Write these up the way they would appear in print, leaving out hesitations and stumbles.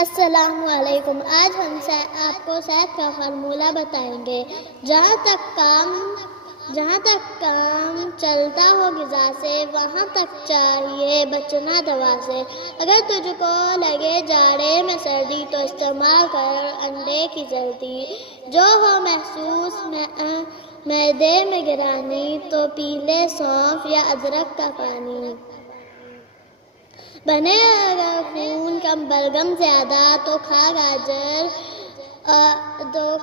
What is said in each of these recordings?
السلام علیکم۔ آج ہم آپ کو صحت کا فارمولہ بتائیں گے۔ جہاں تک کام چلتا ہو غذا سے، وہاں تک چاہیے بچنا دوا سے۔ اگر تجھ کو لگے جاڑے میں سردی تو استعمال کر انڈے کی زردی۔ جو ہو محسوس معدے میں گرانی تو پی لے سونف یا ادرک کا پانی۔ بنے اگر خون کم بلغم زیادہ تو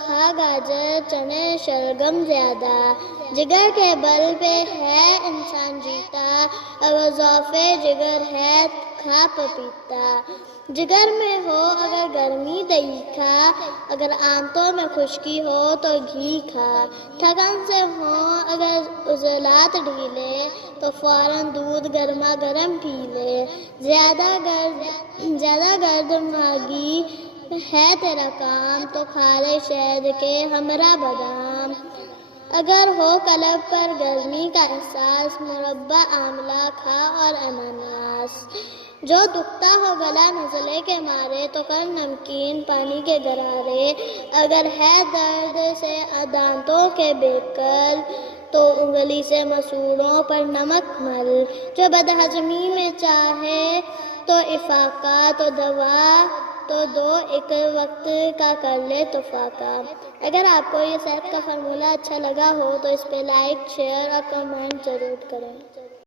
کھا گاجر چنے شلگم زیادہ۔ جگر کے بل پہ ہے انسان جیتا، اگر ضعف جگر ہے کھا پپیتا۔ جگر میں ہو اگر گرمی دہی کھا، اگر آنتوں میں خشکی ہو تو گھی کھا۔ تھکن سے ہوں اگر عضلات ڈھیلے تو فوراً دودھ گرما گرم پی لے۔ زیادہ گرد ماغی ہے تیرا کام تو کھا لے شہد کے ہمراہ بادام۔ اگر ہو قلب پر گرمی کا احساس، مربع آملہ کھا اور انناس۔ جو دکھتا ہو گلا نزلے کے مارے تو کر نمکین پانی کے غرارے۔ اگر ہے درد سے دانتوں کے بےکل تو انگلی سے مسوڑوں پر نمک مل۔ جو بدہضمی میں چاہے تو افاقہ تو دو ایک وقت کا کر لے تفاقہ۔ اگر آپ کو یہ صحت کا فارمولہ اچھا لگا ہو تو اس پہ لائک، شیئر اور کمنٹ ضرور کریں۔